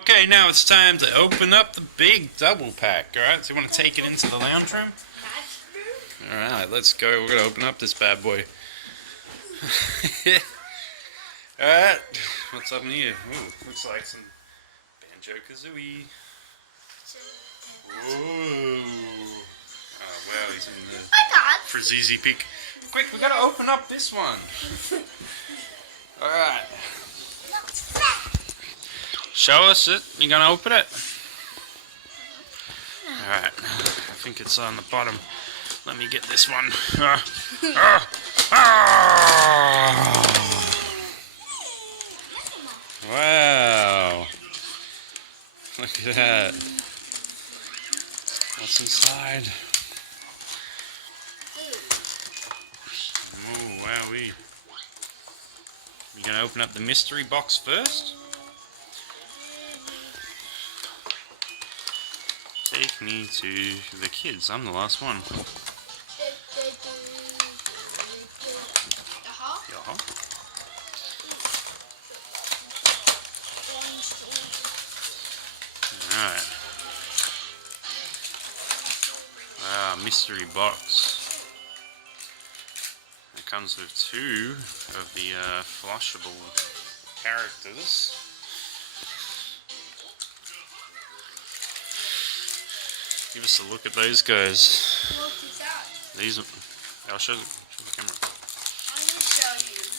Okay, now it's time to open up the big double pack. Alright, so you want to take it into the lounge room? Alright, let's go. We're going to open up this bad boy. Alright, what's up in here? Ooh, looks like some Banjo-Kazooie. Whoa. Oh, wow, he's in the Flusherz pick. Quick, we got to open up this one. Alright. Show us it. You gonna open it? Alright. I think it's on the bottom. Let me get this one. Wow. Look at that. What's inside? Oh, wowee. You gonna open up the mystery box first? Take me to the kids. I'm the last one. Yaha. Alright. Mystery box. It comes with two of the flushable characters. Give us a look at those guys. These, I'll show